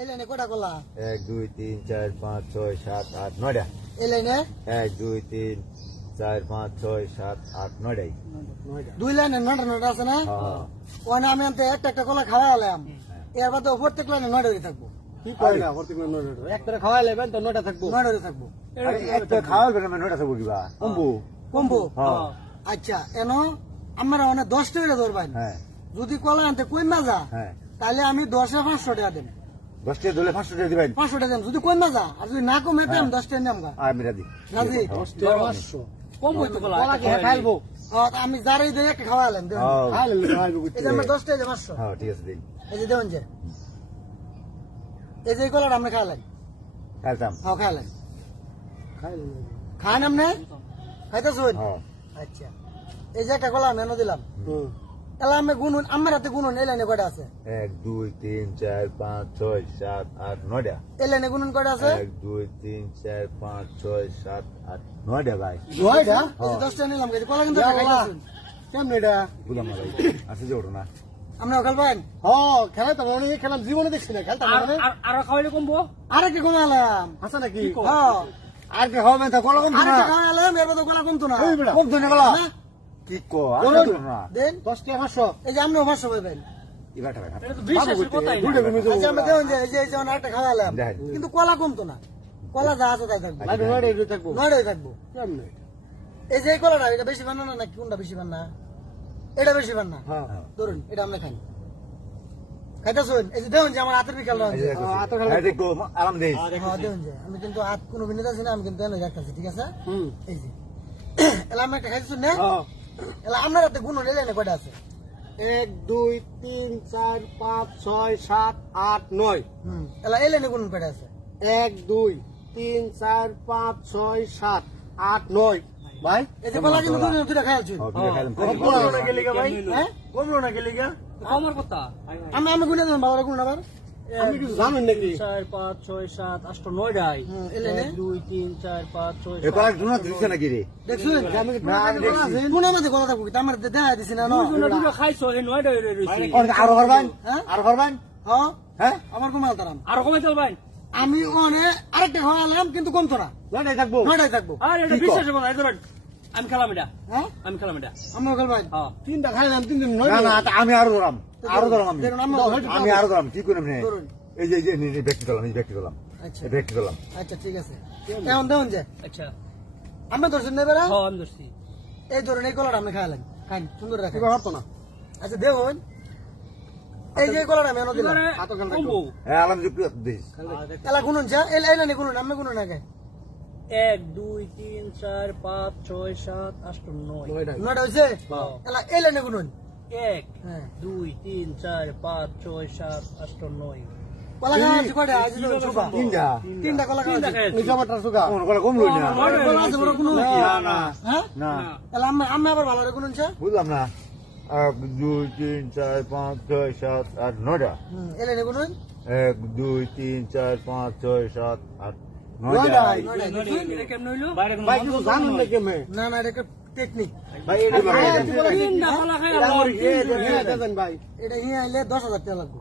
এই লাইনে কয়টা কলা? 1 2 3 4 5 6 7 8 9টা। এই লাইনে 1 2 3 4 5 6 7 8 9টাই। দুই লাইনে নয়টা নয়টা আছে না? হ্যাঁ। ওখানে আমি আনতে একটা একটা কলা খাওয়া আলাম, এর বাদে প্রত্যেক লাইনে নয়টা থাকবো। কি কয় না প্রত্যেক নয়টা একটা খাওয়া লেবেন তো নয়টা থাকবো। নয়টা থাকবো আরে একটা খাওয়ার বেলা 9টা থাকবো কিবা কমবো। কমবো। হ্যাঁ আচ্ছা এন আমরা অনেক 10 টাকা ধরবেন। হ্যাঁ যদি কলা আনতে কই মাজা হ্যাঁ। তাহলে আমি 10 এ 500 টাকা দেব। 10 টাকা দিলে 500 টাকা দিবেন। 500 টাকা দেব যদি কই মাজা, আর যদি না কমে দেন 10 টাকা নেম গা। আমি রাজি। রাজি? 10 টাকা 500 কম হইতো কলা। কলা কি খাইলবো? আমি যারাই দেই একটা খাওয়া আলাম দেন। হ্যাঁ খাইলবো এই যে আমরা 10 টাকা 500। হ্যাঁ ঠিক আছে দিন। এই যে দেন যে এই যে কলাটা আমরা খাইলাম। কালতাম। হ্যাঁ খাইলাম। খাইলবো। খান আমনে? খাইতাছুন? হ্যাঁ। আচ্ছা এই যে একটা কলা আমি এনে দিলাম। হুম। এলা আমি গুনুন, আমার হাতে গুনুন এই লাইনে কয়টা আছে? 1 2 3 4 5 6 7 8 9টা। এই লাইনে গুনুন কয়টা আছে? 1 2 3 4 5 6 7 8 9টা ভাই। নয়টা? এই যে 10 টাকা নিলাম, এই যে কলা কিন্তু খাইতাছুন। কেমন এটা? বুঝলাম না ভাই। আছে যে ওঠো না। আপনারা খেলবেন? হ্যাঁ খেলাতাম অনেক খেলাম জীবনে দেখছি না খেলতাম মানে আরো খাওয়াইলে কমবো। আরে কি কমালাম? আছে নাকি হ্যাঁ আর কে হবে তা কলা কম আরে না। কি কমালাম, এর মধ্যে কলা কমতো না। এই বেটা কম তো না কলা। হ্যাঁ? কি কো? আর তো না। দেন 10 টাকা 500 এই যে আপনিও 500 পাবেন। এবার টাকা। এটা তো বিশ্বাসের কথাই না। দুইটা ঘুমিয়ে আচ্ছা আমরা দেন যে এই যে আরেকটা খাওয়ালাম, দেন। কিন্তু কলা কমতো না। কলা যা আছে তাই থাকবে, লাগবে নয়টা এটা থাকবো নয়টাই থাকবো। কেমন এই যে এই কলাটা এটা বেশি বান্না না নাকি কোনটা বেশি বান্না? এটা বেশি বান্না। হ্যাঁ ধরুন এটা আমরা খাই, খাইতেছুন? এই যে দেখুন যে আমার হাতের বিকাল এই যে এই দেখো আরাম দেই। দেখুন যে আমি কিন্তু হাত কোনো বিনিত আছি না, আমি কিন্তু এনে রাখতেছি, ঠিক আছে? হুম এই যে এলা আমি একটা খাইতেছুন না, হ্যাঁ এলা আপনার হাতে গুণ লেলে না কয়টা আছে? 1 2 3 4 5 6 7 8 9 এলা এলে না গুণ কয়টা আছে? 1 2 3 4 5 6 7 8 9 ভাই এই যে কলা কিন্তু দুটো খাইলছুন। হ্যাঁ দুটো খাইলাম। কমলো না গেলি ভাই হ্যাঁ কমলো না গেলি গা কমার কথা। আমি গুণে দেন বাবার গুণ আবার। আমি কিছু জানেন নাকি 4 5 6 7 8 9টাই। এলে নে 2 3 4 5 6 এ কলা দুনা দিছে নাকি রে? দেখছুন আমি না আমি দেখছি। গুণের মধ্যে কলা থাকবো, আমার দেখা দিছি না না। দুটো খাইছো এই 9টাই রইছে। আরো করবেন? হ্যাঁ আরো করবেন? হ্যাঁ হ্যাঁ? আমার কমাল তারাম। আরো কমে চলবেন। আমি ওনে আরেকটা খাওয়ালাম কিন্তু কমতো না, নয়টাই থাকবো নয়টাই থাকবো। আর এটা কি বিশ্বাসের কথা। এই ধরেন আমি খেলাম এটা। হ্যাঁ আমি খেলাম এটা। আমরা খেলবেন? হ্যাঁ। তিনটা খাইলাম তিন দিন না নয়টা না আমি আরো ধরাম। আরো ধরাম আমি। দেখুন আমরা আমি আরো ধরাম। কি করে নে? ধরুন। এই যে এই ব্যক্তি দিলাম, এই ব্যক্তি দিলাম। আচ্ছা এই ব্যক্তি দিলাম। আচ্ছা ঠিক আছে, কেমন দেখুন যে আচ্ছা। আমরা ধরছেন না এবারে? হ্যাঁ আমি ধরছি। এই ধরুন এই কলাটা আপনি খাইলেন, খাইন সুন্দর রাখেন। কি হতো না আচ্ছা দেখুন এই যে কলাটা আমি এনে দিলাম, এবারে হাতও খেলতে কমবো। হ্যাঁ আলাম যুক্তি দিস। এলা গুনুন যা এলা এলা নে গুনুন, আমি গুনুন আগে। 1 2 3 4 5 6 7 8 9। নয়টা নয়টা হইছে? হ্যাঁ। এলা এলা নে গুনুন। 1 হ্যাঁ 2 3 4 5 6 7 8 9। কলা খাওয়াছি কয়টা? আজ তো সুবা তিনটা। তিনটা কলা তিনটা খাওয়াছি। খাইছি। নিচা মাটার সুগা কোন কলা কম লই না। কলা আছে বড় গুনুন নাকি? না না হ্যাঁ না। এলা আমি আবার ভালো করে গুনুন ছা। বুঝলাম না। 1 2 3 4 5 6 7 8 9টা। এলা নে গুনুন। 1 2 3 4 5 6 7 8 নয়টা। 9টা। এটা কেমন হইলো? ভাই কিছু জানেন নাকি আমি না না এটা একটা টেকনিক। ভাই এটা তিনটা কলা খাই এটা দেন ভাই এটা হিয়া আইলে 10,000 টাকা লাগবে।